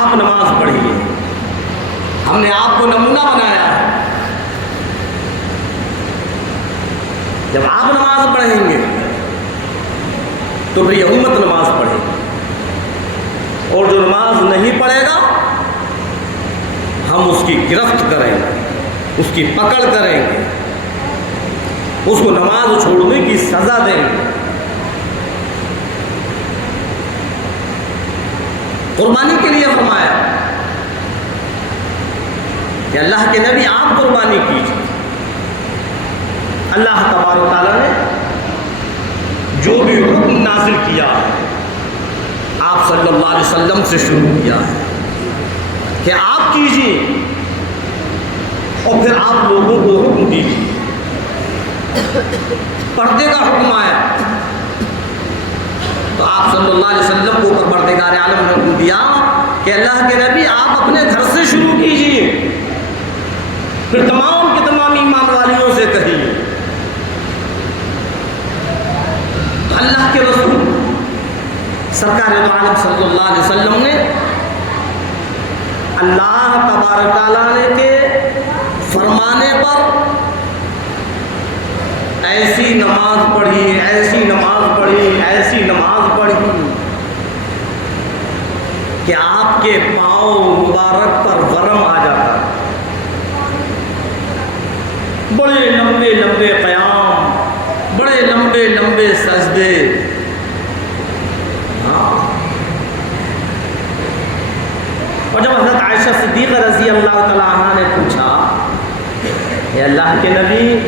آپ نماز پڑھیے، ہم نے آپ کو نمونہ بنایا ہے۔ جب آپ نماز پڑھیں گے تو پھر یہ امت نماز پڑھے گی، اور جو نماز نہیں پڑھے گا ہم اس کی گرفت کریں گے، اس کی پکڑ کریں گے، اس کو نماز چھوڑنے کی سزا دیں گے۔ قربانی کے لیے فرمایا کہ اللہ کے نبی آپ قربانی کیجیے۔ اللہ تبارک و تعالیٰ نے جو بھی حکم نازل کیا آپ صلی اللہ علیہ وسلم سے شروع کیا ہے کہ آپ کیجیے، اور پھر آپ لوگوں کو حکم دیجیے۔ پردے کا حکم آیا تو آپ صلی اللہ علیہ وسلم کو پروردگار عالم نے حکم دیا کہ اللہ کے نبی آپ اپنے گھر سے شروع کیجیے، پھر تمام کے تمام ایمان والیوں سے کہیے۔ اللہ کے رسول سرکار دو عالم صلی اللہ علیہ وسلم نے اللہ تبارک تعالیٰ نے کے فرمانے پر ایسی نماز پڑھی، ایسی نماز پڑھی، ایسی نماز پڑھی کہ آپ کے پاؤں مبارک پر ورم آ جاتا ہے۔ بڑے لمبے لمبے قیام، بڑے لمبے لمبے سجدے۔ اور جب حضرت عائشہ صدیقہ رضی اللہ تعالیٰ عنہ نے پوچھا اے اللہ کے نبی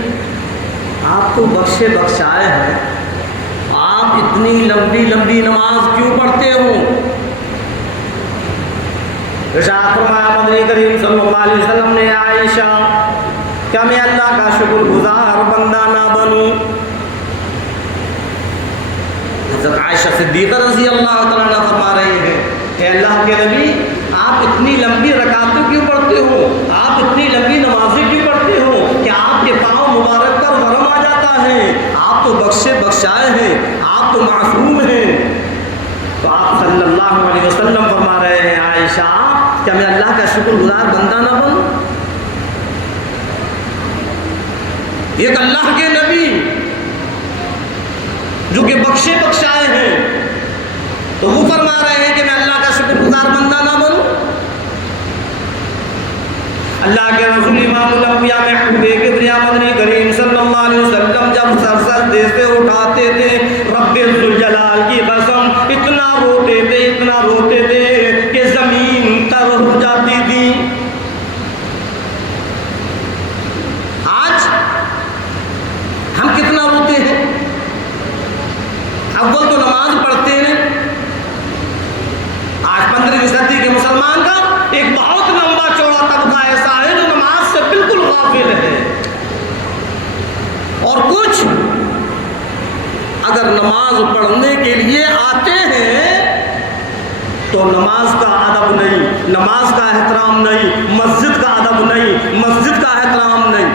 آپ تو بخشے بخشائے ہیں، آپ اتنی لمبی لمبی نماز کیوں پڑھتے ہو؟ ارشاد فرمایا مدنی کریم صلی اللہ علیہ وسلم نے عائشہ کیا میں اللہ کا شکر گزار بندہ نہ بنوں؟ حضرت عائشہ صدیقہ رضی اللہ تعالیٰ عنہ فرما رہے ہیں کہ اللہ کے نبی آپ اتنی لمبی رکعتیں کیوں پڑھتے ہو، آپ اتنی لمبی نمازیں کیوں پڑھتے ہو کہ آپ کے پاؤں مبارک پر ورم آ جاتا ہے؟ آپ تو بخشے بخشائے ہیں، آپ تو معصوم ہیں۔ تو آپ صلی اللہ علیہ وسلم فرما رہے ہیں عائشہ کیا میں اللہ کا شکر گزار بندہ نہ بنوں؟ ایک اللہ کے نبی جو کہ بخشے بخشائے ہیں تو وہ فرما رہے ہیں کہ میں اللہ کا شکر گزار بندہ نہ بنوں؟ اللہ کے رسول امام الانبیاء محبوب کبریا مدنی کریم صلی اللہ علیہ وسلم جب سجدے سے اٹھاتے تھے رب ذوالجلال کی قسم اتنا روتے تھے کہ زمین تر ہو جاتی تھی۔ آج ہم کتنا روتے ہیں؟ اول تو نماز پڑھتے ہیں، آج 15ویں صدی کے مسلمان کا ایک بہت لمبا چوڑا طبقہ ایسا ہے جو نماز سے بالکل غافل ہے، اور کچھ اگر نماز پڑھنے کے لیے آتے ہیں تو نماز کا ادب نہیں، نماز کا احترام نہیں، مسجد کا ادب نہیں، مسجد کا احترام نہیں۔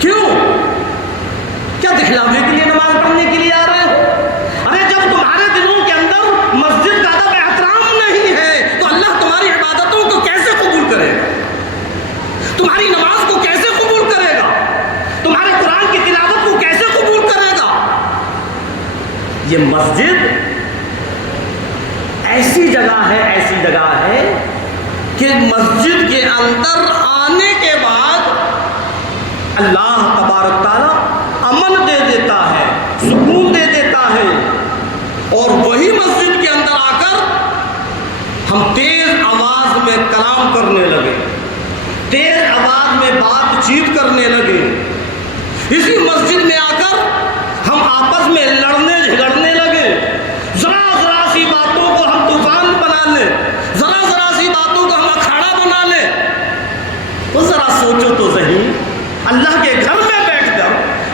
کیوں؟ کیا دکھلاوے کے لیے نماز پڑھنے کے لیے آ رہے ہو؟ ارے جب تمہارے دلوں کے اندر مسجد کا ادب احترام نہیں ہے تو اللہ تمہاری عبادتوں کو کیسے قبول کرے گا؟ تمہاری نماز کو کیسے قبول کرے گا؟ تمہارے قرآن کی تلاوت کو کیسے قبول کرے گا؟ یہ مسجد ایسی جگہ ہے کہ مسجد کے اندر آنے کے بعد اللہ تبارک تعالیٰ امن دے دیتا ہے، سکون دے دیتا ہے، اور وہی مسجد کے اندر آ کر ہم تیز آواز میں کلام کرنے لگے، تیز آواز میں بات چیت کرنے لگے، اسی مسجد میں آ کر ہم آپس میں لڑنے جھگڑنے لگے، ذرا سی باتوں کو ہم طوفان بنا لیں، ذرا سی باتوں کو ہم اکھاڑا بنا لیں۔ تو ذرا سوچو تو صحیح، اللہ کے گھر میں بیٹھ کر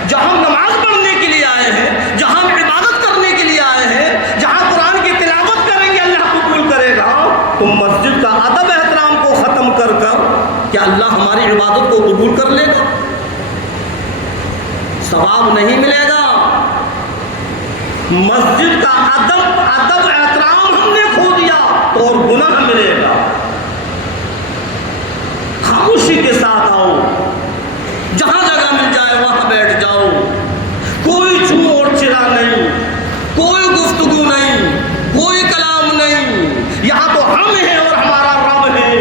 جہاں نماز پڑھنے کے لیے آئے ہیں، جہاں عبادت کرنے کے لیے آئے ہیں، جہاں قرآن کی تلاوت کریں گے اللہ قبول کرے گا، تو مسجد کا ادب احترام کو ختم کر کیا اللہ ہماری عبادت کو قبول کر لے گا؟ ثواب نہیں ملے گا۔ مسجد کا ادب احترام ہم نے کھو دیا تو اور گناہ ملے گا۔ خاموشی کے ساتھ آؤ، جہاں جگہ مل جائے وہاں بیٹھ جاؤ، کوئی چھو اور چرا نہیں، کوئی گفتگو نہیں، کوئی کلام نہیں، یہاں تو ہم ہیں اور ہمارا رب ہے۔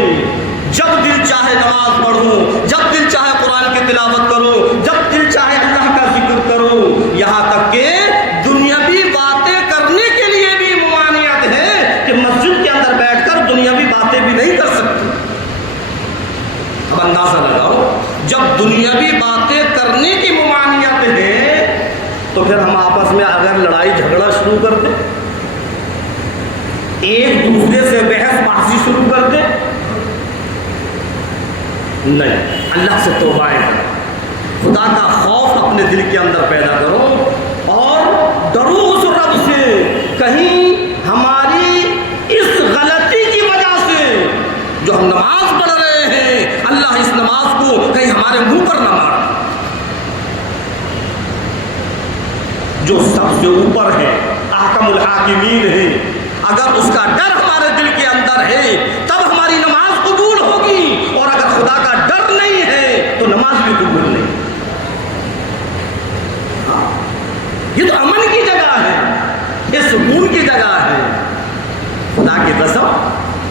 جب دل چاہے نماز پڑھو، جب دل چاہے قرآن کی تلاوت کرو، جب دل چاہے اللہ کا ذکر کرو، یہاں تک کہ دنیاوی باتیں کرنے کے لیے بھی ممانعت ہے کہ مسجد کے اندر بیٹھ کر دنیاوی باتیں بھی نہیں کر سکتے۔ اب اندازہ لگاؤ، جب دنیاوی باتیں کرنے کی ممانعت ہے تو پھر ہم آپس میں اگر لڑائی جھگڑا شروع کر دیں، ایک دوسرے سے بحث بازی شروع کر دیں، نہیں، اللہ سے توبہ کرو، خدا کا خوف اپنے دل کے اندر پیدا کرو اور ڈرو اس رب سے، کہیں ہماری اس غلطی کی وجہ سے جو ہم نماز پڑھ رہے ہیں، اللہ اس نماز کو کہیں ہمارے منہ پر نہ مار۔ جو سب سے اوپر ہے، احکم الحاکمین ہے، اگر اس کا ڈر ہمارے دل کے اندر ہے تب ہماری نماز قبول ہوگی، اور اگر خدا کا ڈر نہیں ہے تو نماز بھی قبول نہیں۔ یہ تو امن کی جگہ ہے، یہ سکون کی جگہ ہے۔ خدا کی قسم،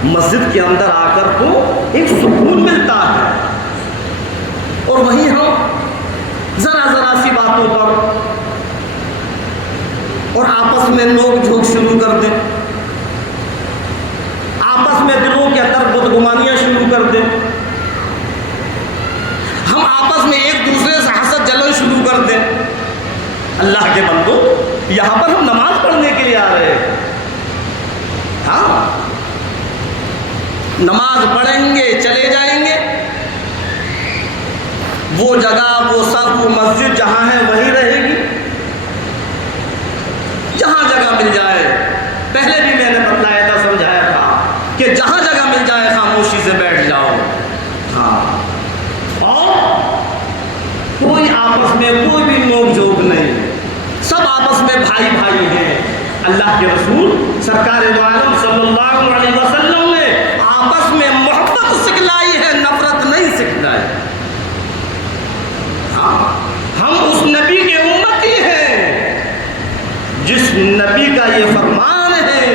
مسجد کے اندر آ کر تو ایک سکون ملتا ہے، اور وہیں ہم ذرا ذرا سی باتوں پر اور آپس میں نوک جھوک شروع کر دیں، آپس میں دلوں کے اندر بدگمانیاں شروع کر دیں، ہم آپس میں ایک دوسرے سے حسد جلن شروع کر دیں۔ اللہ کے بندو، یہاں پر ہم نماز پڑھنے کے لیے آ رہے ہیں، ہاں، نماز پڑھیں گے چلے جائیں گے، وہ جگہ، وہ صف، وہ مسجد جہاں ہے وہی رہے گی، جہاں جگہ مل جائے، پہلے بھی میں نے بتلایا تھا، سمجھایا تھا کہ جہاں جگہ مل جائے خاموشی سے بیٹھ جاؤ، ہاں، اور کوئی آپس میں کوئی بھی نوک جھوک نہیں، سب آپس میں بھائی بھائی ہیں۔ اللہ کے رسول سرکار دو عالم صلی اللہ علیہ وسلم نے آپس میں محبت سکھلائی ہے، نفرت نہیں سکھلائی۔ ہاں، ہم اس نبی کے امتی ہیں جس نبی کا یہ فرمان ہے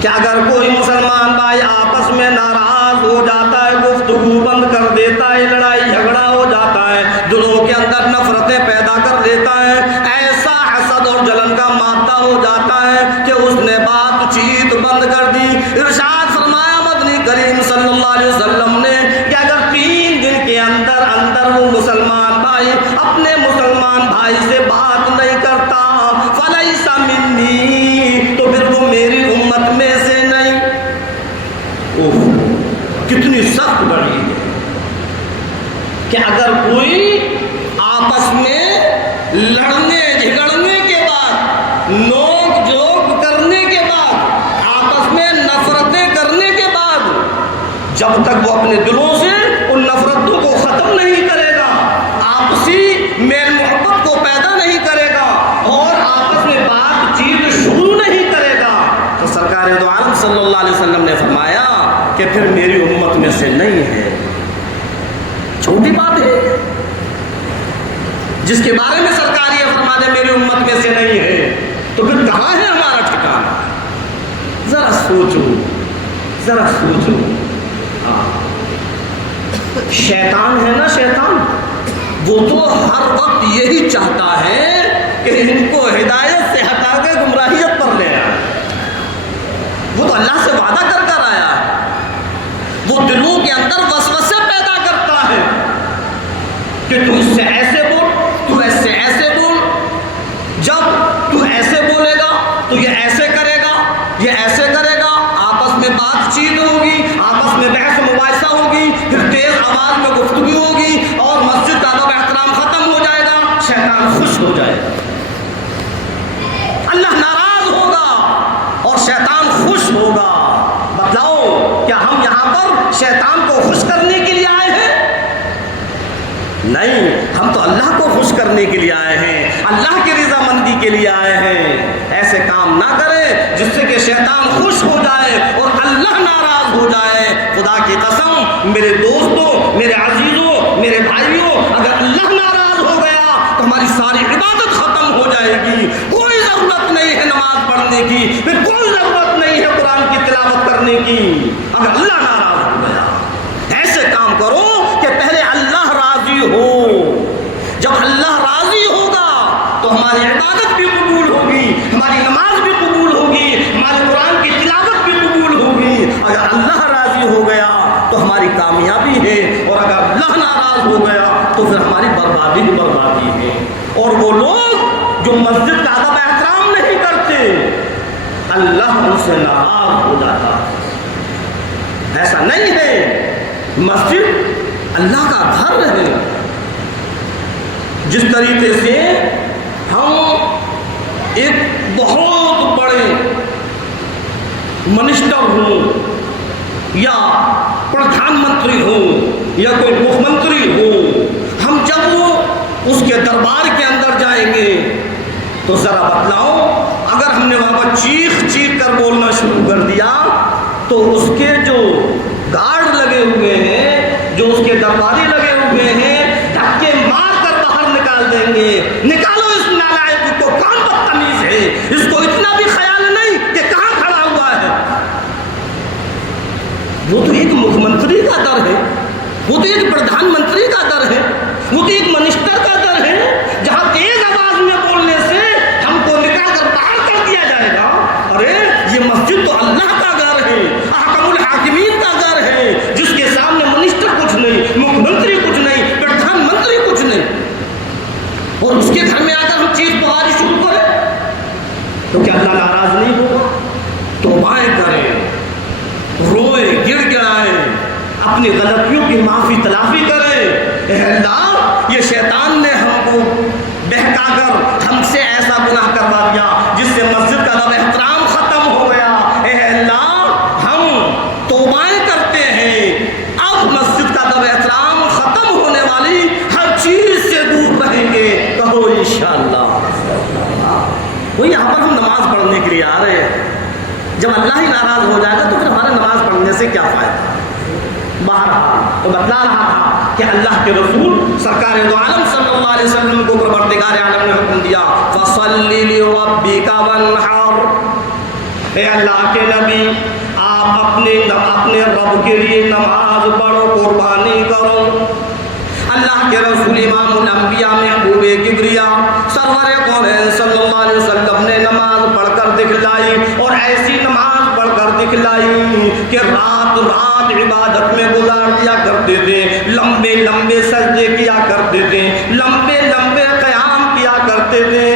کہ اگر کوئی مسلمان بھائی آپس میں ناراض ہو جاتا ہے، گفتگو بند کر دیتا ہے، لڑائی جھگڑا ہو جاتا ہے، دلوں کے اندر نفرتیں پیدا کر لیتا ہے، ایسا حسد اور جلن کا مادہ ہو جاتا ہے کہ اس نے بات چیت بند کر دی۔ ارشاد فرمایا مدنی کریم صلی اللہ علیہ وسلم نے کہ اگر 3 دن کے اندر اندر وہ مسلمان بھائی اپنے مسلمان بھائی سے بات نہیں کرتا، فلیس منی، تو پھر وہ میری امت میں سے نہیں۔ کتنی سخت بڑی ہے کہ اگر کوئی آپس میں لڑنے جھگڑنے کے بعد، نوک جھوک کرنے کے بعد، آپس میں نفرتیں کرنے کے بعد، جب تک وہ اپنے دلوں سے ان نفرتوں کو ختم نہیں کرے گا، آپسی میل محبت کو پیدا نہیں کرے گا، اور آپس میں بات چیت شروع نہیں کرے گا، تو سرکار دو عالم صلی اللہ علیہ وسلم نے فرمایا کہ پھر میری امت میں سے نہیں ہے۔ چھوٹی بات ہے جس کے بارے میں سرکار یہ فرما دے میری امت میں سے نہیں ہے، تو پھر کہاں ہے ہمارا ٹھکانہ؟ ذرا سوچو، ذرا سوچو۔ شیطان ہے نا، شیطان وہ تو ہر وقت یہی چاہتا ہے کہ ان کو ہدایت سے ہٹا کے گمراہیت پر لے آئے۔ وہ تو اللہ سے وعدہ کر کر آیا ہے، وہ دلوں کے اندر وسوسے پیدا کرتا ہے کہ تو اس سے ایسے بول، تو ایسے ایسے بول، جب تو ایسے بولے گا تو یہ ایسے کرے گا، یہ ایسے کرے گا، آپس میں بات چیت ہوگی، آپس میں بحث مباحثہ ہوگی، پھر تیز آواز میں گفتگو ہوگی، اور مسجد کا ادب احترام ختم ہو جائے گا، شیطان خوش ہو جائے گا، اللہ ناراض ہوگا اور شیطان خوش ہوگا۔ بتلاؤ کیا ہم یہاں پر شیطان کو خوش کرنے کے لیے آئے ہیں؟ نہیں، ہم تو اللہ کو خوش کرنے کے لیے آئے ہیں، اللہ کی رضا مندی کے لیے آئے ہیں۔ ایسے کام نہ کریں جس سے کہ شیطان خوش ہو جائے اور اللہ ناراض ہو جائے. خدا کی قسم میرے دوستوں، میرے عزیزوں، میرے بھائیوں، اگر اللہ ناراض ہو گیا تو ہماری ساری عبادت ختم ہو جائے گی. کوئی ضرورت نہیں ہے نماز پڑھنے کی، پھر کوئی ضرورت نہیں ہے قرآن کی تلاوت کرنے کی اگر اللہ ناراض ہو گیا. ایسے کام کرو کہ پہلے اللہ راضی ہو. جب اللہ راضی ہوگا تو ہماری عبادت بھی قبول ہوگی، ہماری نماز بھی قبول ہوگی، ہمارے قرآن کی تلاوت بھی قبول ہوگی. اگر اللہ راضی ہو گیا تو ہماری کامیابی ہے، اور اگر اللہ ناراض ہو گیا تو پھر ہماری بربادی ہی بربادی ہے. اور وہ لوگ جو مسجد کا ادب احترام نہیں کرتے اللہ ان سے ناراض ہو جاتا. ایسا نہیں ہے، مسجد اللہ کا گھر ہے. جس طریقے سے ہم ایک بہت بڑے منسٹر ہوں یا پردھان منتری ہوں یا کوئی مکھ منتری ہو، ہم جب وہ اس کے دربار کے اندر جائیں گے تو ذرا بتلاؤ، اگر ہم نے وہاں پر چیخ چیخ کر بولنا شروع کر دیا تو اس کے جو گارڈ لگے ہوئے ہیں، جو اس کے درباری لگے ہوئے ہیں، دھکے مار کر باہر نکال دیں گے. نکالو اس نالائق کو، کون بدتمیز ہے، اس کو اتنا بھی خیال نہیں کہ کہاں کھڑا ہوا ہے. وہ تو ایک مکھ منتری کا در ہے، وہ تو ایک پردھان منتری کا در ہے، وہ تو ایک منسٹر کا در ہے، جہاں تیز آواز میں بولنے سے ہم کو نکال کر باہر کر دیا جائے گا. ارے یہ مسجد تو اللہ کا گھر ہے، احکم الحاکمین کا گھر ہے، جس کے سامنے منسٹر کچھ نہیں، مکھ منتری کچھ نہیں، پردھان منتری کچھ نہیں، اور اس کے گھر میں آ کر ہم چیخ پکاری شروع کریں تو کیا اللہ ناراض نہیں ہوگا؟ توبائیں کریں، روئیں، گڑ گڑائیں، اپنی غلطیوں کی معافی تلافی کریں. اے اللہ، یہ شیطان نے ہم کو بہکا کر ہم سے ایسا گناہ کروا دیا جس سے مسجد کا ادب احترام ختم ہو گیا. اے اللہ، ہم توبائیں کرتے ہیں، اب مسجد کا ادب احترام ختم ہونے والی ہر چیز سے دور رہیں گے. کہو انشاءاللہ. وہ یہاں پر ہم نماز پڑھنے کے لیے آ رہے ہیں، جب اللہ ہی ناراض ہو جائے گا تو پھر ہمارے نماز پڑھنے سے کیا فائدہ؟ بہرحال تو بتلا رہا تھا کہ اللہ کے رسول سرکار دو عالم صلی اللہ علیہ وسلم کو پروردگار عالم نے حکم دیا فَصَلِّ لِرَبِّكَ وَانْحَرْ. اے اللہ کے نبی، آپ اپنے رب کے لیے نماز پڑھو، قربانی کرو. اللہ کے رسول امام الانبیاء محبوب کبریا سرور کونین صلی اللہ علیہ وسلم نے نماز پڑھ کر دکھلائی، اور ایسی نماز پڑھ کر دکھلائی کہ رات رات عبادت میں گزار دیا کرتے تھے، لمبے لمبے سجدے کیا کرتے تھے، لمبے لمبے قیام کیا کرتے تھے.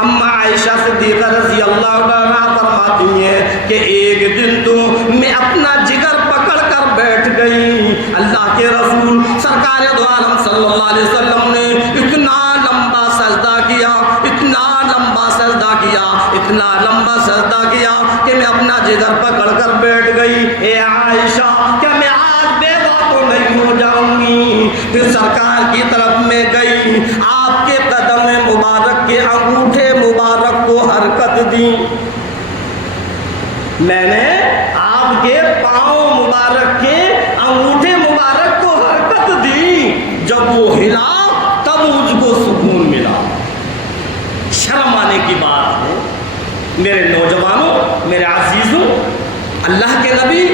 اما عائشہ صدیقہ رضی اللہ عنہا فرماتی ہیں کہ ایک دن تو میں اپنا جگر پکڑ کر بیٹھ گئی. اللہ کے رسول سرکار دو عالم صلی اللہ علیہ وسلم نے اتنا لمبا سجدہ کیا، اتنا لمبا سجدہ کیا، اتنا لمبا سجدہ کیا کہ میں اپنا جگر پکڑ کر بیٹھ گئی. اے عائشہ، کیا میں آج بیوہ تو نہیں ہو جاؤں گی؟ پھر سرکار کی طرف میں گئی، آپ کے قدم مبارک کے انگوٹھے مبارک کو حرکت دی. میں نے آپ کے پاؤں مبارک کے انگوٹھے مبارک کو حرکت دی. جب وہ ہلا تب مجھ کو سکون ملا. شرم آنے کی بات ہے میرے نوجوانوں، میرے عزیزوں. اللہ کے نبی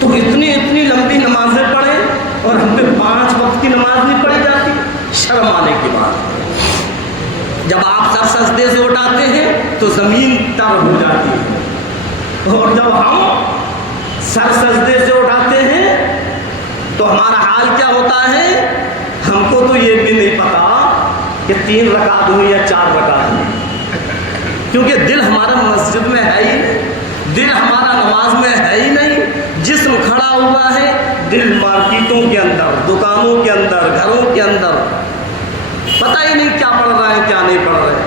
تو اتنی لمبی نمازیں پڑھیں اور ہم پہ 5 وقت کی نماز نہیں پڑھی جاتی. شرم آنے کی بات ہے. جب آپ سر سجدے سے اٹھاتے ہیں تو زمین تر ہو جاتی ہے، اور جب ہم سر سجدے سے اٹھاتے ہیں تو ہمارا حال کیا ہوتا ہے؟ ہم کو تو یہ بھی نہیں پتا کہ 3 رکعت ہوئی یا 4 رکعت ہوئی، کیونکہ دل ہمارا مسجد میں ہے ہی، دل ہمارا نماز میں ہے ہی نہیں. جسم کھڑا ہوا ہے، دل مارکیٹوں کے اندر، دکانوں کے اندر، گھروں کے اندر. پتہ ہی نہیں کیا پڑھ رہا ہے کیا نہیں پڑھ رہے.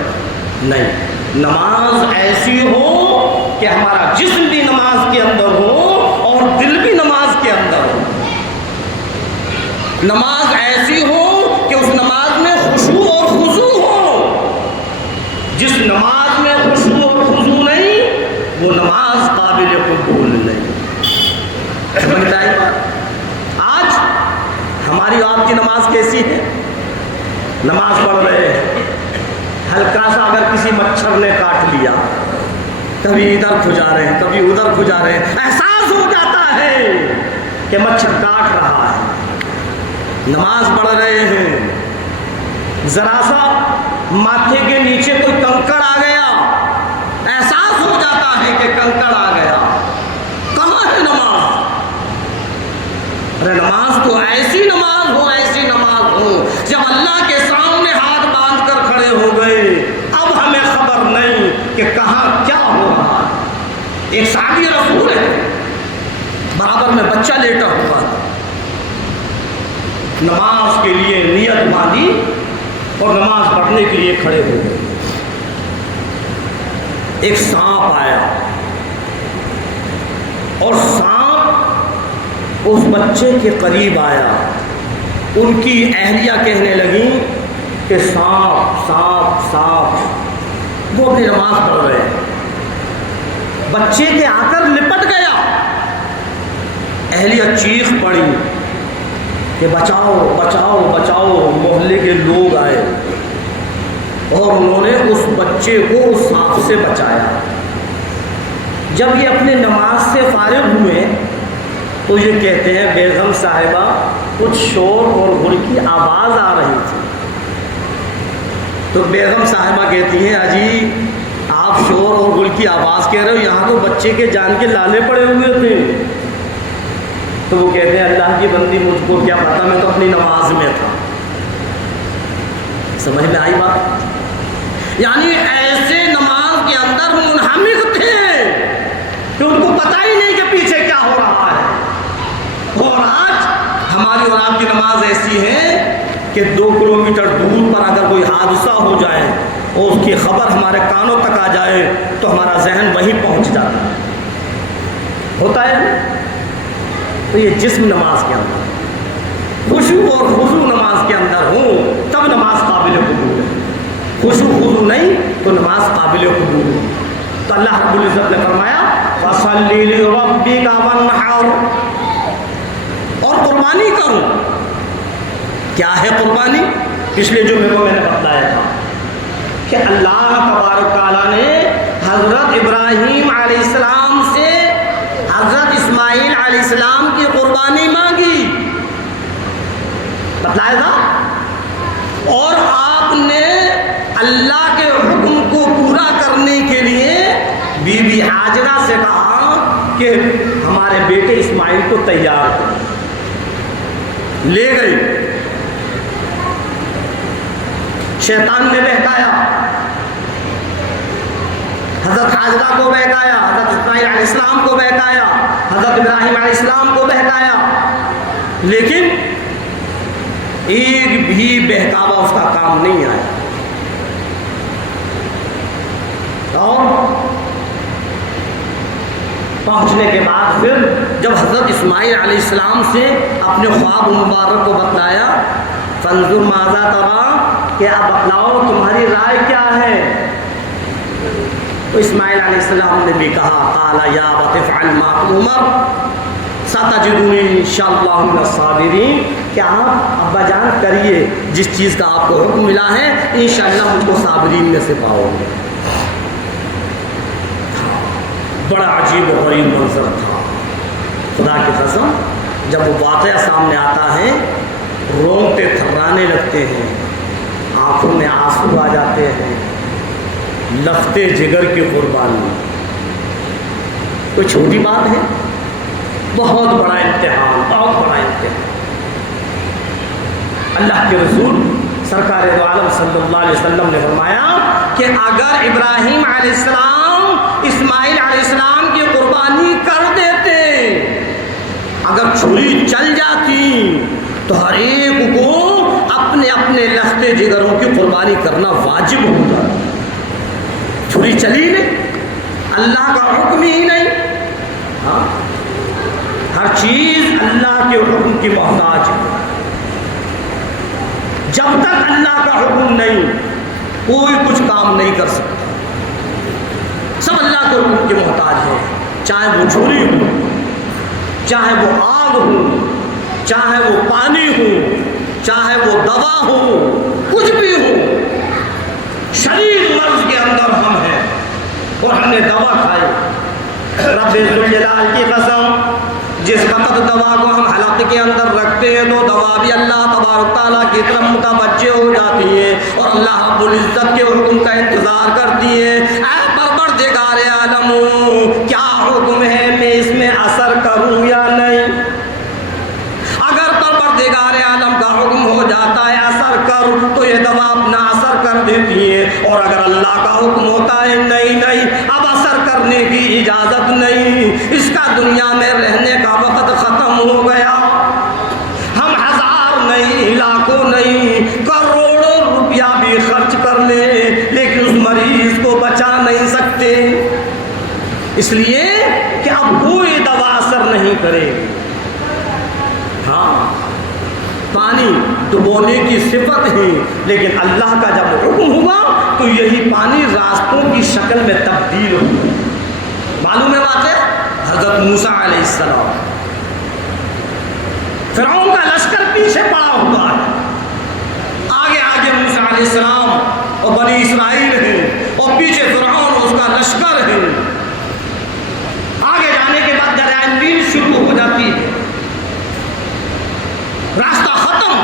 نہیں، نماز ایسی ہو کہ ہمارا جسم بھی نماز کے اندر ہو اور دل بھی نماز کے اندر ہو. نماز ایسی ہو کہ اس نماز میں خشوع اور خضوع ہو. جس نماز میں خشوع اور خضوع نہیں وہ نماز کبھی ادھر کھجا رہے ہیں کبھی ادھر کھجا رہے ہیں، احساس ہو جاتا ہے کہ مچھر کاٹ رہا ہے، نماز پڑھ رہے ہیں، ذرا سا ماتھے کے نیچے کوئی کنکڑ آ گیا، احساس ہو جاتا ہے کہ کنکڑ آ گیا، کہاں ہے نماز؟ ارے نماز تو ایسی نماز ہو، ایسی نماز ہو جب اللہ کے سامنے ہاتھ باندھ کر کھڑے ہو گئے، اب ہمیں خبر نہیں کہ کہاں کیا ہو رہا ہے۔ ایک صحابی رسول ہے، برابر میں بچہ لیٹا ہوا تھا، نماز کے لیے نیت باندھی اور نماز پڑھنے کے لیے کھڑے ہو گئے، ایک سانپ آیا اور سانپ اس بچے کے قریب آیا، ان کی اہلیہ کہنے لگی کہ سانپ سانپ سانپ، وہ اپنی نماز پڑھ رہے ہیں، بچے کے آ کر لپٹ گیا، اہلیہ چیخ پڑی کہ بچاؤ بچاؤ بچاؤ، محلے کے لوگ آئے اور انہوں نے اس بچے کو اس سانپ سے بچایا۔ جب یہ اپنے نماز سے فارغ ہوئے تو یہ کہتے ہیں بیگم صاحبہ کچھ شور اور غل کی آواز آ رہی تھی، تو بیگم صاحبہ کہتی ہیں اجی آپ شور اور غل کی آواز کہہ رہے ہو، یہاں تو بچے کے جان کے لالے پڑے ہوئے تھے۔ تو وہ کہتے ہیں اللہ کی بندی مجھ کو کیا پتا، میں تو اپنی نماز میں تھا۔ سمجھ میں آئی بات؟ یعنی ایسے نماز کے اندر منہمک تھے کہ ان کو پتہ ہی نہیں کہ پیچھے کیا ہو رہا ہے۔ اور آج ہماری اور آپ کی نماز ایسی ہے کہ 2 کلومیٹر دور پر اگر کوئی حادثہ ہو جائے اور اس کی خبر ہمارے کانوں تک آ جائے تو ہمارا ذہن وہیں پہنچ جاتا ہے، ہوتا ہے۔ تو یہ جسم نماز کے اندر، خشوع اور خضوع نماز کے اندر ہوں تب نماز قابل قبول ہے، خشوع خضوع نہیں تو نماز قابل قبول ہے۔ تو اللہ رب العزت نے فرمایا فَصَلِّ لِرَبِّكَ وَانْحَرْ، اور قربانی کرو۔ کیا ہے قربانی؟ پچھلے جمعے کو میں نے بتلایا تھا کہ اللہ تبارک تعالیٰ نے حضرت ابراہیم علیہ السلام سے حضرت اسماعیل علیہ السلام کی قربانی مانگی، بتلایا تھا، اور آپ نے اللہ کے حکم کو پورا کرنے کے لیے بی بی ہاجرہ سے کہا کہ ہمارے بیٹے اسماعیل کو تیار کرو، لے گئی، شیطان نے بہکایا، حضرت حاجرہ کو بہکایا، حضرت اسماعیل علیہ السلام کو بہکایا، حضرت ابراہیم علیہ السلام کو بہکایا، لیکن ایک بھی بہکاوا اس کا کام نہیں آیا۔ اور پہنچنے کے بعد پھر جب حضرت اسماعیل علیہ السلام سے اپنے خواب مبارک کو بتلایا، فانظر ماذا ترى، کہ آپ بتلاؤ تمہاری رائے کیا ہے؟ تو اسماعیل علیہ السلام نے بھی کہا قال یا ابت افعل ما تؤمر ستجدنی ان شاء اللہ من الصابرین، کہ آپ ابا جان کریے جس چیز کا آپ کو حکم ملا ہے، انشاءاللہ مجھ کو صابرین میں سے پاؤ گے۔ بڑا عجیب و غریب منظر تھا، خدا کی قسم جب وہ واقعہ سامنے آتا ہے رونگٹے تھرانے لگتے ہیں، آنکھوں میں آنسو آ جاتے ہیں، لفتے جگر کی قربانی، کوئی چھوٹی بات ہے؟ بہت بڑا امتحان، بہت بڑا امتحان۔ اللہ کے رسول سرکار دو عالم صلی اللہ علیہ وسلم نے فرمایا کہ اگر ابراہیم علیہ السلام اسماعیل علیہ السلام کی قربانی کر دیتے، اگر چھری چل جاتی تو ہر ایک کو اپنے اپنے لختے جگروں کی قربانی کرنا واجب ہوگا۔ چھری چلی نہیں، اللہ کا حکم ہی نہیں، ہاں ہر چیز اللہ کے حکم کی محتاج ہے۔ جب تک اللہ کا حکم نہیں کوئی کچھ کام نہیں کر سکتا، سب اللہ کے حکم کی محتاج ہے، چاہے وہ چھری ہو، چاہے وہ آگ ہو، چاہے وہ پانی ہو، چاہے وہ دوا ہو، کچھ بھی ہو، شدید مرض کے اندر ہم ہیں، اور ہم نے دوا کھائی. رب ذوالجلال کی قسم, جس وقت دوا کو ہم حلق کے اندر رکھتے ہیں تو دوا بھی اللہ تبارک تعالیٰ کی طرف متوجہ ہو جاتی ہے اور اللہ رب العزت کے حکم کا انتظار کرتی ہے. اے پروردگار عالم, کیا حکم ہے, میں اس میں اثر کروں یا نہیں؟ اگر پروردگار عالم کا حکم ہو جاتا ہے اثر کر, تو یہ دوا اپنا اثر کر دیتی ہے. اور اگر اللہ کا حکم ہوتا ہے نہیں اب اثر کرنے کی اجازت نہیں, اس کا دنیا میں رہنے کا وقت ختم ہو گیا, ہم ہزار نہیں, لاکھوں نہیں, کروڑوں روپیہ بھی خرچ کر لیں لیکن اس مریض کو بچا نہیں سکتے, اس لیے کہ اب کوئی دوا اثر نہیں کرے. ہاں, پانی ڈبونے کی صفت ہے, لیکن اللہ کا جب حکم ہوا تو یہی پانی راستوں کی شکل میں تبدیل ہوا. معلوم ہے بات ہے, حضرت موسیٰ علیہ السلام, فرعون کا لشکر پیچھے پڑا ہوا ہے, آگے آگے موسیٰ علیہ السلام اور بنی اسرائیل ہیں اور پیچھے فرعون اور اس کا لشکر ہے. آگے جانے کے بعد دریائے نیل شروع ہو جاتی ہے, راستہ ختم.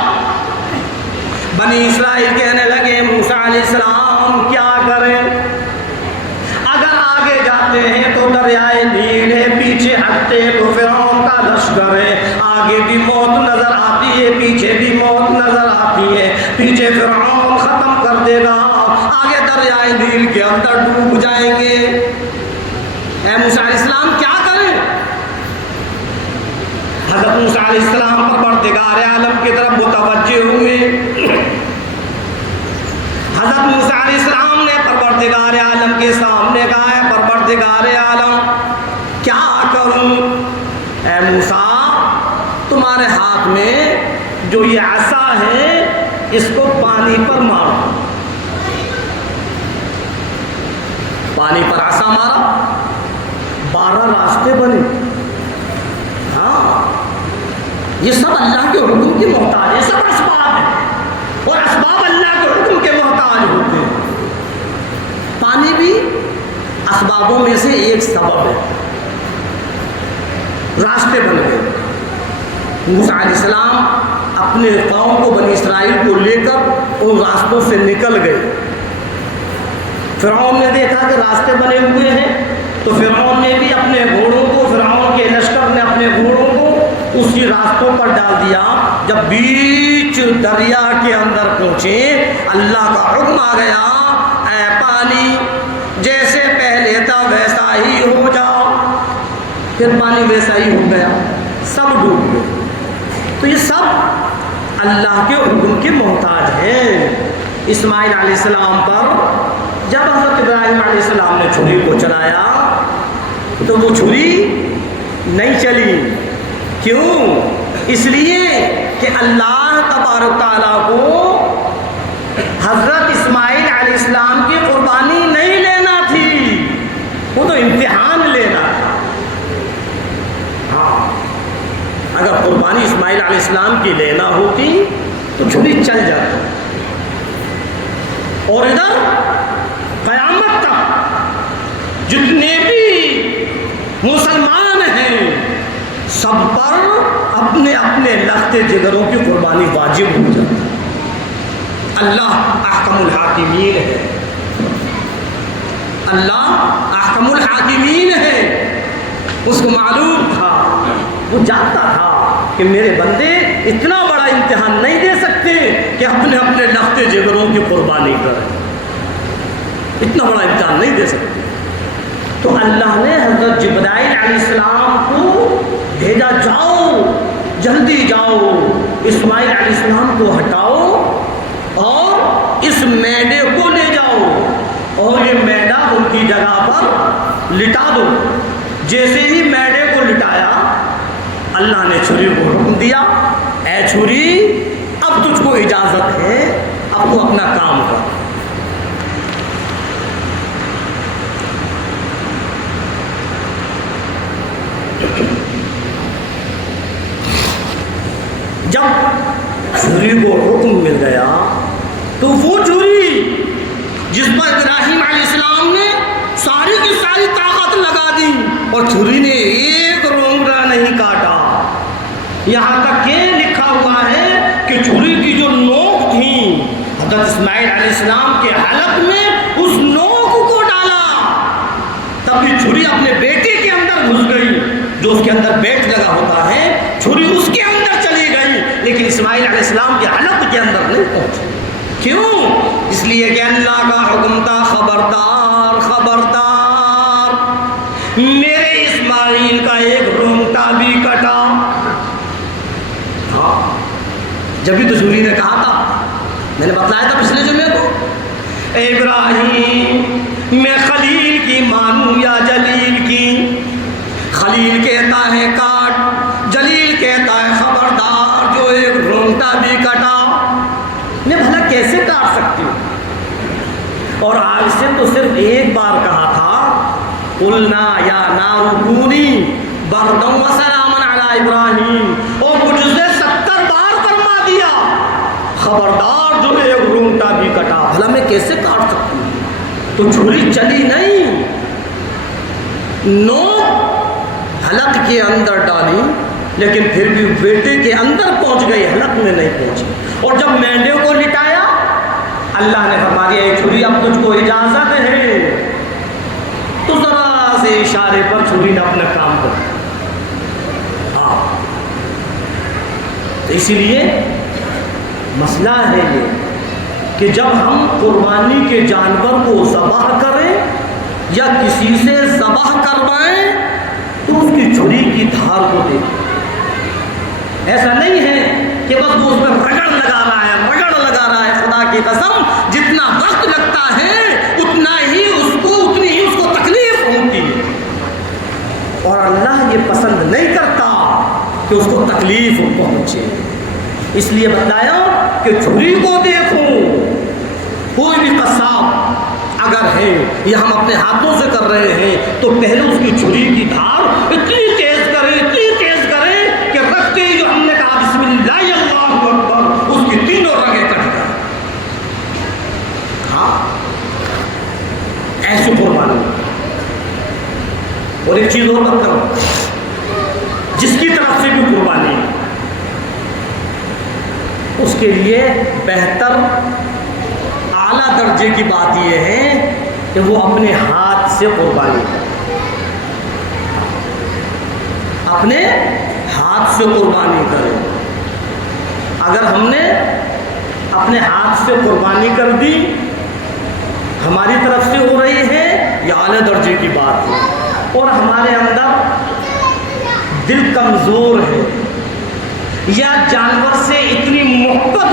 بنی اسرائیل کہنے لگے موسیٰ علیہ السلام کیا کریں, اگر آگے جاتے ہیں تو دریائے نیل ہے, پیچھے ہٹتے تو فرعون کا لشکر ہے, آگے بھی موت نظر آتی ہے, پیچھے بھی موت نظر آتی ہے, پیچھے فرعون ختم کر دے گا, آگے دریائے نیل کے اندر ڈوب جائیں گے. اے موسیٰ علیہ السلام کیا کریں؟ حضرت موسیٰ علیہ السلام پروردگار عالم کی طرف متوجہ ہوئے. حضرت موسیٰ علیہ السلام نے پروردگار عالم کے سامنے کہا ہے پروردگار عالم کیا کروں؟ اے موسیٰ, تمہارے ہاتھ میں جو یہ عصا ہے اس کو پانی پر مارو. پانی پر عصا مارا, 12 راستے بنے. ہاں, یہ سب اللہ کے حکم کی محتاج ہے, سب اسباب ہیں اور اسباب اللہ کے حکم کے محتاج ہوتے ہیں. پانی بھی اسبابوں میں سے ایک سبب ہے. راستے بن گئے. موسیٰ علیہ السلام اپنے قوم کو بنی اسرائیل کو لے کر ان راستوں سے نکل گئے. فرعون نے دیکھا کہ راستے بنے ہوئے ہیں تو فرعون نے بھی اپنے گھوڑوں کو, فرعون کے لشکر نے اپنے گھوڑوں کو اسی راستوں پر ڈال دیا. جب بیچ دریا کے اندر پہنچے اللہ کا حکم آ گیا, اے پانی جیسے پہلے تھا ویسا ہی ہو جاؤ. پھر پانی ویسا ہی ہو گیا, سب ڈوب گئے. تو یہ سب اللہ کے حکم کے محتاج ہیں. اسماعیل علیہ السلام پر جب حضرت ابراہیم علیہ السلام نے چھری کو چلایا تو وہ چھری نہیں چلی. کیوں؟ اس لیے کہ اللہ تبارک تعالیٰ کو حضرت اسماعیل علیہ السلام کی قربانی نہیں لینا تھی, وہ تو امتحان لینا تھا. ہاں, اگر قربانی اسماعیل علیہ السلام کی لینا ہوتی تو چھری چل جاتی. اور ادھر قیامت تک جتنے بھی مسلمان ہیں سب پر اپنے اپنے لخت جگروں کی قربانی واجب ہو جاتی. اللہ احکم الحاکمین ہے, اللہ احکم الحاکمین ہے. اس کو معلوم تھا, وہ جانتا تھا کہ میرے بندے اتنا بڑا امتحان نہیں دے سکتے کہ اپنے اپنے لخت جگروں کی قربانی کریں. اتنا بڑا امتحان نہیں دے سکتے. تو اللہ نے حضرت جبرائیل علیہ السلام کو بھیجا, جاؤ جلدی جاؤ, اسماعیل علیہ السلام کو ہٹاؤ اور اس میڈے کو لے جاؤ اور یہ میڈا ان کی جگہ پر لٹا دو. جیسے ہی میڈے کو لٹایا اللہ نے چھری کو حکم دیا, اے چھری اب تجھ کو اجازت ہے, اب تو اپنا کام کر. جب چھری کو حکم مل گیا تو وہ چھری جس پر ابراہیم علیہ السلام نے ساری کی اپنے بیٹے کے اندر گھس گئی، جو اس کے اندر بیٹ لگا ہوتا ہے، چھری اس کے اندر چلی گئی، لیکن اسماعیل علیہ السلام کے حلق کے اندر نہیں پہنچی۔ کیوں؟ اس لیے کہ اللہ کا حکم تھا، خبردار خبردار، میرے اسماعیل کا ایک رونگٹا بھی کٹا۔ ہاں، جبھی تو چھری نے کہا تھا، میں نے بتلایا تھا پچھلے جمعے کو، اے ابراہیم میں خلیل کی مانوں یا جلیل کی؟ خلیل کہتا ہے کاٹ، جلیل کہتا ہے خبردار، جو ایک رونگٹا بھی کٹا میں بھلا کیسے کاٹ سکتی ہوں؟ اور آج سے تو صرف ایک بار کہا تھا، قلنا یا نار کونی بردا وسلاما علی ابراہیم، اور مجھ سے 70 بار فرما دیا خبردار، جو ایک رونگٹا بھی کٹا، بھلا میں کیسے کاٹ سکتی ہوں؟ تو چھری چلی نہیں، نوک حلق کے اندر ڈالی، لیکن پھر بھی بیٹے کے اندر پہنچ گئی، حلق میں نہیں پہنچی۔ اور جب مینڈے کو لٹایا، اللہ نے فرما دیا یہ چھری اب تجھ کو اجازت ہے، تو ذرا سے اشارے پر چھری نے اپنا کام کر دیا۔ ہاں، تو اسی لیے مسئلہ ہے یہ کہ جب ہم قربانی کے جانور کو ذبح کریں یا کسی سے ذبح کروائیں تو اس کی چھری کی دھار کو دیکھیں۔ ایسا نہیں ہے کہ بس وہ اس میں رگڑ لگا رہا ہے، خدا کی قسم جتنا وقت لگتا ہے اتنی ہی اس کو تکلیف ہوتی ہے، اور اللہ یہ پسند نہیں کرتا کہ اس کو تکلیف پہنچے۔ اس لیے بتایا کہ چھری کو دیکھو، کوئی بھی قصاب اگر ہے یا ہم اپنے ہاتھوں سے کر رہے ہیں تو پہلے اس کی چھری کی دھار اتنی تیز کرے کہ رکھتے ہی جو ہم نے کہا بسم اللہ اللہ اکبر، اس کی تینوں رگیں کٹ گئیں۔ ہاں، ایسے قربانی۔ اور ایک چیز اور بتاؤ، جس کی طرف سے بھی قربانی اس کے لیے بہتر اعلیٰ درجے کی بات یہ ہے کہ وہ اپنے ہاتھ سے قربانی کرے، اپنے ہاتھ سے قربانی کرے۔ اگر ہم نے اپنے ہاتھ سے قربانی کر دی، ہماری طرف سے ہو رہی ہے، یہ اعلیٰ درجے کی بات ہے، اور ہمارے اندر دل کمزور ہے یا جانور سے اتنی محبت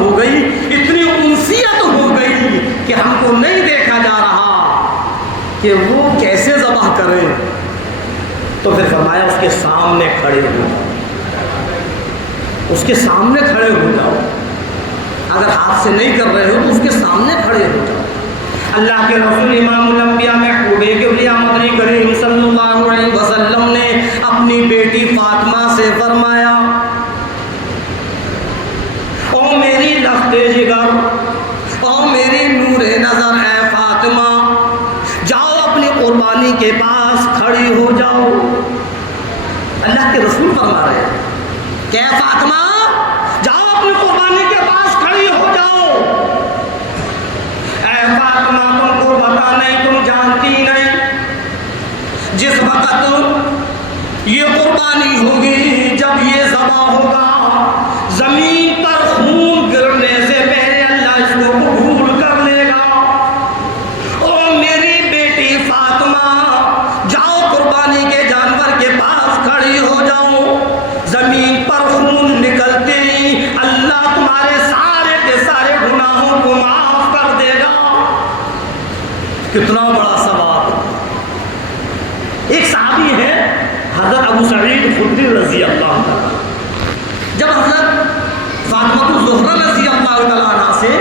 ہو گئی، اتنی انسیت ہو گئی کہ ہم کو نہیں دیکھا جا رہا کہ وہ کیسے ذبح کریں، تو پھر فرمایا اس کے سامنے کھڑے ہو جاؤ، اس کے سامنے کھڑے ہو جاؤ۔ اگر ہاتھ سے نہیں کر رہے ہو تو اس کے سامنے کھڑے ہو جاؤ۔ اللہ کے رسول امام الانبیاء محبوب کبریاء مدنی کریم صلی اللہ علیہ وسلم نے اپنی بیٹی فاطمہ سے فرمایا، او میری لخت جگر، او میری نور نظر، اے فاطمہ جاؤ اپنی قربانی کے پاس کھڑی ہو جاؤ۔ اللہ کے رسول فرما رہے ہیں کہ اے فاطمہ جاؤ اپنی قربانی کے پاس کھڑی ہو جاؤ۔ اے فاطمہ تم کو پتا نہیں، تم جانتی نہیں، جس وقت یہ قربانی ہوگی، جب یہ ذبح ہوگا، زمین پر خون گرنے سے پہلے اللہ اس کو قبول کر لے گا۔ او میری بیٹی فاطمہ جاؤ قربانی کے جانور کے پاس کھڑی ہو جاؤ، زمین پر خون نکلتے ہی اللہ تمہارے سارے کے سارے گناہوں کو معاف کر دے گا۔ کتنا بڑا ثواب۔ ایک صحابی ہے حضرت ابو سعید خدری رضی اللہ عنہ، جب حضرت فاطمہ الزہرا رضی اللہ تعالیٰ عنہ سے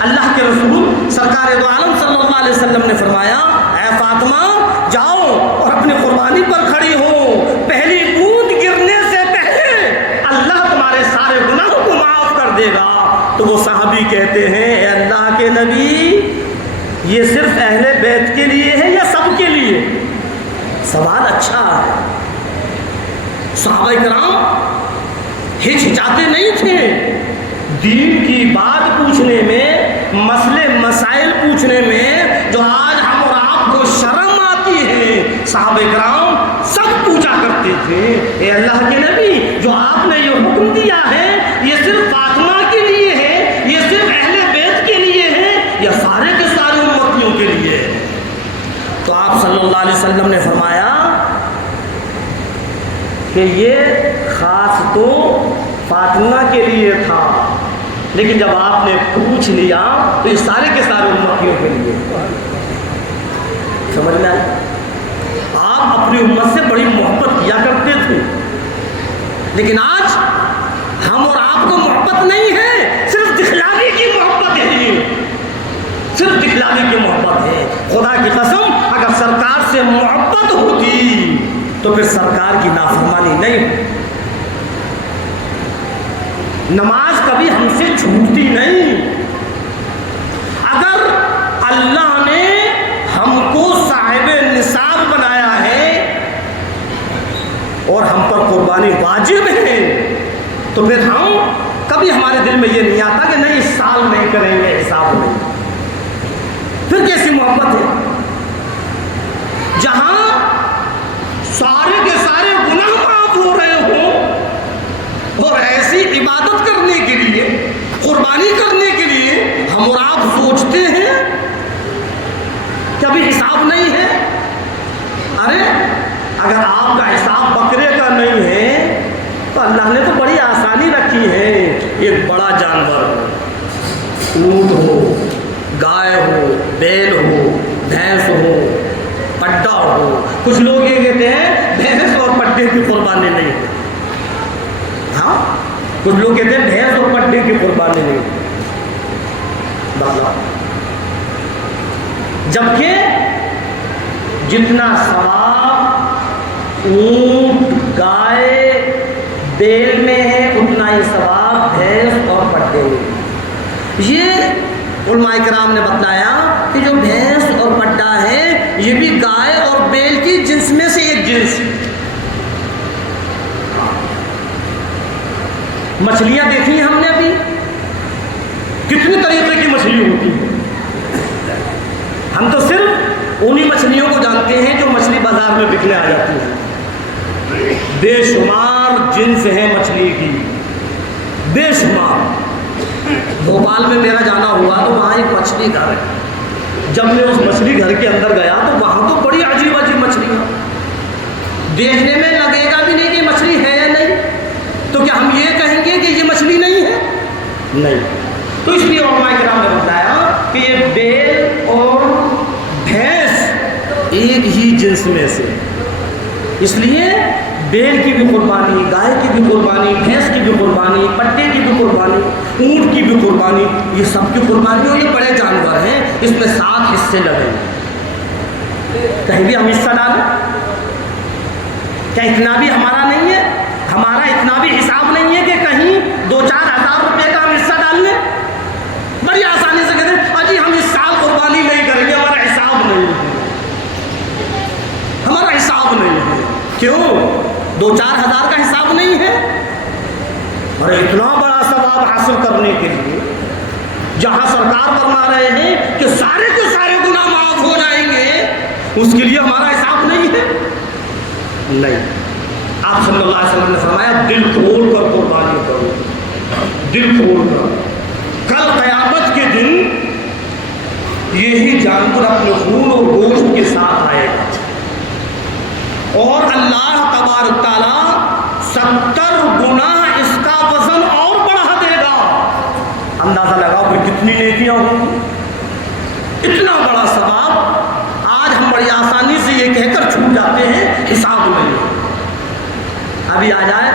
اللہ کے رسول سرکار دو عالم صلی اللہ علیہ وسلم نے فرمایا، اے فاطمہ جاؤ اور اپنی قربانی پر کھڑی ہو، پہلی بوند گرنے سے پہلے اللہ تمہارے سارے گناہوں کو معاف کر دے گا۔ تو وہ صحابی کہتے ہیں، اے اللہ کے نبی یہ صرف اہل بیت کے لیے ہے یا سب کے لیے؟ سوال اچھا ہے۔ صحابہ کرام ہچکچاتے نہیں تھے، دین کی بات پوچھنے میں، مسئلے مسائل پوچھنے میں جو آج ہم اور آپ کو شرم آتی ہے، صحابہ کرام سب پوچھا کرتے تھے اے اللہ کے نبی جو آپ نے یہ حکم دیا ہے یہ صرف فاطمہ کے لیے ہے، یہ صرف اہل بیت کے لیے ہے یا سارے کے سارے امتیوں کے لیے ہے؟ تو آپ صلی اللہ علیہ وسلم نے فرمایا کہ یہ خاص تو فاطمہ کے لیے تھا، لیکن جب آپ نے پوچھ لیا تو یہ سارے کے سارے امتیوں کے لیے۔ سمجھ میں آئی؟ آپ اپنی امت سے بڑی محبت کیا کرتے تھے، لیکن آج ہم اور آپ کو محبت نہیں ہے، صرف دکھلانے کی محبت ہے، صرف دکھلانے کی محبت ہے۔ خدا کی قسم اگر سرکار سے محبت ہوتی تو پھر سرکار کی نافرمانی نہیں ہوتی۔ نماز کبھی ہم سے چھوٹتی نہیں۔ اگر اللہ نے ہم کو صاحب نصاب بنایا ہے اور ہم پر قربانی واجب ہے تو پھر ہم کبھی ہمارے دل میں یہ نہیں آتا کہ نہیں اس سال نہیں کریں گے، حساب نہیں۔ پھر کیسی محبت ہے جہاں سارے کے سارے گناہ معاف ہو رہے ہوں اور ایسی عبادت کرنے کے لیے، قربانی کرنے کے لیے ہم اور آپ سوچتے ہیں کہ ابھی حساب نہیں ہے۔ ارے اگر آپ کا حساب بکرے کا نہیں ہے تو اللہ نے تو بڑی آسانی رکھی ہے۔ ایک بڑا جانور ہو، اونٹ ہو، گائے ہو، بیل ہو، بھینس ہو، پڈا ہو۔ کچھ لوگ یہ کہتے ہیں بھینس اور پڈے کی قربانی نہیں، ہاں کچھ لوگ کہتے ہیں بھینس اور پڈے کی قربانی نہیں، جبکہ جتنا ثواب اونٹ، گائے، بیل میں ہے اتنا ہی ثواب بھینس اور پڈے میں۔ یہ علماء کرام نے بتلایا کہ جو بھینس اور پڈا ہے یہ بھی گائے اور بیل کی جنس میں سے ایک جنس۔ مچھلیاں دیکھی ہیں ہم نے ابھی، کتنے طریقے کی مچھلی ہوتی ہے۔ ہم تو صرف انہی مچھلیوں کو جانتے ہیں جو مچھلی بازار میں بکنے آ جاتی ہیں۔ بے شمار جنس ہیں مچھلی کی، بے شمار۔ بھوپال میں میرا جانا ہوا تو وہاں ایک مچھلی گھر ہے۔ جب میں اس مچھلی گھر کے اندر گیا تو وہاں تو بڑی عجیب عجیب مچھلیاں، دیکھنے میں لگے گا بھی نہیں کہ مچھلی ہے یا نہیں، تو کیا ہم یہ کہیں گے کہ یہ مچھلی نہیں ہے؟ نہیں۔ تو اس لیے علماء کرام نے بتایا کہ یہ بیل اور بھینس ایک ہی جنس میں سے، اس لیے بیل کی بھی قربانی، گائے کی بھی قربانی، بھینس کی بھی قربانی، پٹے کی بھی قربانی، اونٹ کی بھی قربانی، یہ سب کی قربانی اور یہ بڑے جانور ہیں، اس میں 7 حصے لگے۔ کہیں بھی ہم حصہ ڈالیں؟ کیا اتنا بھی ہمارا نہیں ہے؟ ہمارا اتنا بھی حساب نہیں ہے کہ کہیں 2-4 ہزار روپے کا ہم حصہ ڈال لیں؟ بڑی آسانی سے کہتے ہیں اجی ہم اس سال قربانی نہیں کریں گے، ہمارا حساب نہیں ہے، ہمارا حساب نہیں ہے۔ کیوں؟ 2-4 ہزار کا حساب نہیں ہے؟ اور اتنا بڑا ثواب حاصل کرنے کے لیے جہاں سرکار فرما رہے ہیں کہ سارے کے سارے گناہ معاف ہو جائیں گے، اس کے لیے ہمارا حساب نہیں ہے؟ نہیں۔ آپ صلی اللہ علیہ وسلم نے فرمایا دل کھول کر قربانی کرو، دل کھول کر۔ کل قیامت کے دن یہی جانور اپنے خون اور گوشت کے ساتھ آئے گا اور اللہ تبارک تعالیٰ 70 گنا اس کا وزن اور بڑھا دے گا۔ اندازہ لگاؤ کہ کتنی نیکیاں ہوں گی، اتنا بڑا ثواب۔ آج ہم بڑی آسانی سے یہ کہہ کر چھوٹ جاتے ہیں حساب نہیں ہے۔ ابھی آ جائے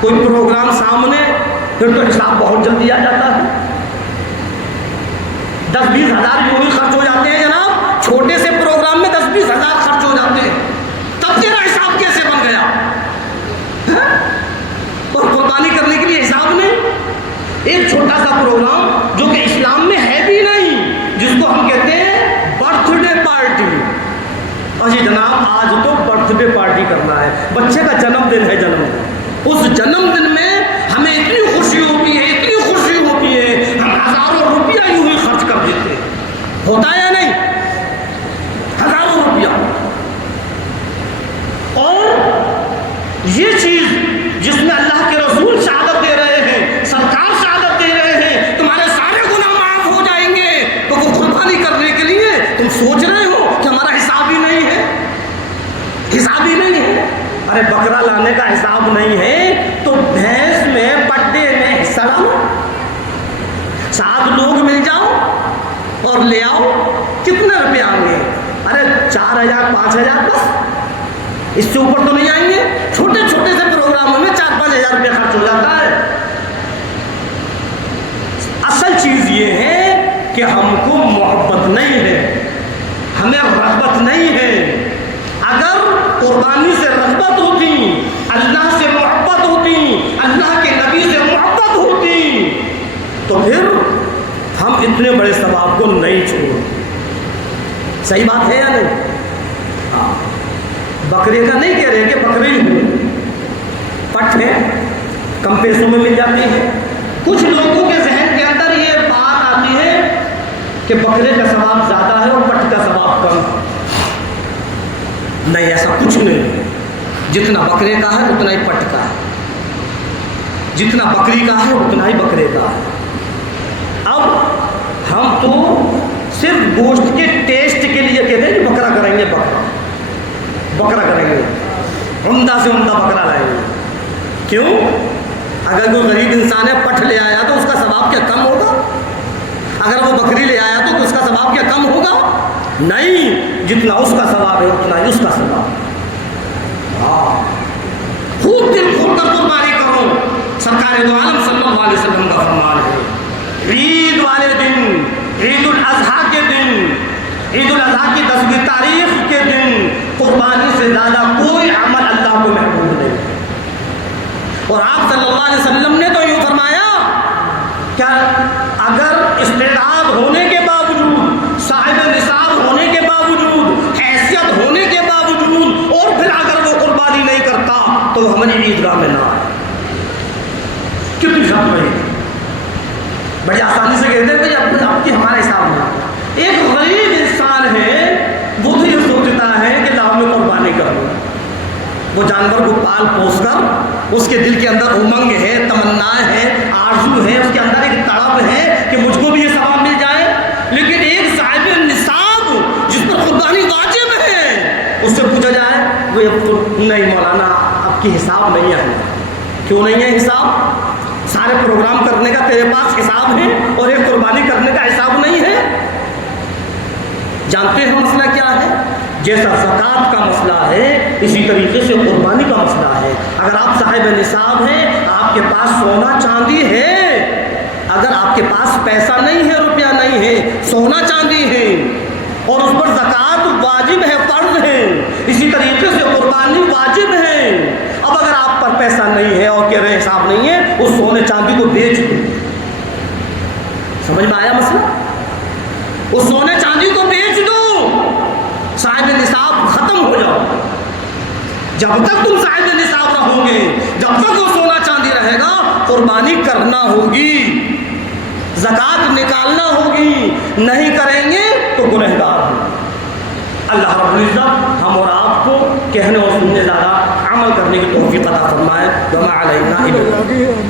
کوئی پروگرام سامنے پھر تو حساب بہت جلدی آ جاتا ہے۔ 10-20 ہزار یوں ہی خرچ ہو جاتے ہیں جناب، چھوٹے سے پروگرام میں 10-20 ہزار خرچ ہو جاتے ہیں، تب تیرا حساب کیسے بن گیا؟ اور قربانی کرنے کے لیے حساب نہیں۔ ایک چھوٹا سا پروگرام جو کہ اسلام میں ہے بھی نہیں، جس کو ہم کہتے ہیں برتھ ڈے پارٹی۔ اور یہ جناب آج تو برتھ ڈے پارٹی کرنا ہے، بچے کا جنم دن ہے، جنم دن، اس جنم دن میں ہمیں اتنی خوشی ہوتی ہے، اتنی خوشی ہوتی ہے، ہم ہزاروں روپیہ یوں ہی خرچ کر دیتے ہیں۔ ہوتا ہے یا نہیں؟ ہزاروں روپیہ یہ چیز جس میں اللہ کے رسول شہادت دے رہے ہیں، سرکار شہادت دے رہے ہیں تمہارے سارے گناہ معاف ہو جائیں گے، تو وہ قربانی کرنے کے لیے تم سوچ رہے ہو کہ ہمارا حساب ہی نہیں ہے، حساب ہی نہیں ہے۔ ارے بکرا لانے کا حساب نہیں ہے تو بھینس میں پٹے میں حصہ ڈالو، 7 لوگ مل جاؤ اور لے آؤ، کتنے روپے آئیں گے؟ ارے 4,000 5,000 بس، اس سے اوپر تو نہیں آئیں گے۔ چھوٹے چھوٹے سے پروگراموں میں 4-5 ہزار روپے خرچ ہو جاتا ہے۔ اصل چیز یہ ہے کہ ہم کو محبت نہیں ہے، ہمیں رغبت نہیں ہے۔ اگر قربانی سے رغبت ہوتی، اللہ سے محبت ہوتی، اللہ کے نبی سے محبت ہوتی، تو پھر ہم اتنے بڑے ثواب کو نہیں چھوڑتے۔ صحیح بات ہے یا نہیں؟ ہاں، بکرے کا نہیں کہہ رہے کہ بکری پٹ ہے، کم پیسوں میں مل جاتی ہے۔ کچھ لوگوں کے ذہن کے اندر یہ بات آتی ہے کہ بکرے کا ثواب زیادہ ہے اور پٹ کا ثواب کم ہے۔ نہیں، ایسا کچھ نہیں ہے۔ جتنا بکرے کا ہے اتنا ہی پٹ کا ہے، جتنا بکری کا ہے اتنا ہی بکرے کا ہے۔ اب ہم تو صرف گوشت کے ٹیسٹ کے لیے کہتے ہیں کہ بکرا کریں گے، بکرا کریں گے، عمدہ سے عمدہ بکرا لائیں گے۔ کیوں؟ اگر کوئی غریب انسان ہے پٹھ لے آیا تو اس کا ثواب کیا کم ہوگا؟ اگر وہ بکری لے آیا تو اس کا ثواب کیا کم ہوگا؟ نہیں، جتنا اس کا ثواب ہے اتنا ہی اس کا ثواب۔ ہاں، خوب دل کھول کر قربانی کرو۔ سرکار دو عالم صلی اللہ علیہ وسلم کا فرمان ہے، عید والے دن، عید الاضحیٰ کے دن، عید الاضحیٰ کی 10ویں تاریخ کے دن قربانی سے زیادہ کوئی عمل اللہ کو محبوب نہیں۔ اور آپ صلی اللہ علیہ وسلم نے تو یوں فرمایا کہ اگر استعداد ہونے کے باوجود، صاحب نصاب ہونے کے باوجود، حیثیت ہونے کے باوجود، اور پھر اگر وہ قربانی نہیں کرتا تو وہ ہماری عیدگاہ میں نہ آئے۔ کتنی شرط ہے، بڑی آسانی سے کہتے ہیں کہ اب کی ہمارا حساب نہیں۔ ایک غریب انسان ہے، وہ تو یہ سوچتا ہے کہ لاؤ میں قربانی کروں، وہ جانور کو پال پوس کر اس کے دل کے اندر امنگ ہے، تمنا ہے، آرزو ہے، اس کے اندر ایک تڑپ ہے کہ مجھ کو بھی یہ ثواب مل جائے۔ لیکن ایک صاحب نصاب جس پر قربانی واجب ہے، اس سے پوچھا جائے وہ نہیں مولانا اب کی حساب نہیں ہے۔ کیوں نہیں ہے حساب؟ سارے پروگرام کرنے کا تیرے پاس حساب ہے اور ایک قربانی کرنے کا حساب نہیں ہے۔ جانتے ہیں مسئلہ کیا ہے؟ جیسا زکوٰۃ کا مسئلہ ہے اسی طریقے سے قربانی کا مسئلہ ہے۔ اگر آپ صاحب نصاب ہیں، آپ کے پاس سونا چاندی ہے، اگر آپ کے پاس پیسہ نہیں ہے، روپیہ نہیں ہے، سونا چاندی ہے، اور اس پر زکوٰۃ واجب ہے، فرض ہے، اسی طریقے سے قربانی واجب ہے۔ اب اگر آپ پر پیسہ نہیں ہے اور کہہ رہے حساب نہیں ہے، اس سونے چاندی کو بیچ دو۔ سمجھ میں آیا مسئلہ؟ اس سونے چاندی کو بیچ دو، صاحب نصاب ختم ہو جاؤ۔ جب تک تم صاحب نصاب رہو گے، جب تک وہ سونا چاندی رہے گا، قربانی کرنا ہوگی، زکوٰۃ نکالنا ہوگی، نہیں کریں گے تو گنہگار ہوں۔ اللہ رب العزت ہم اور آپ کو کہنے اور سننے زیادہ عمل کرنے کی توفیق عطا فرمائے۔ وما علینا الا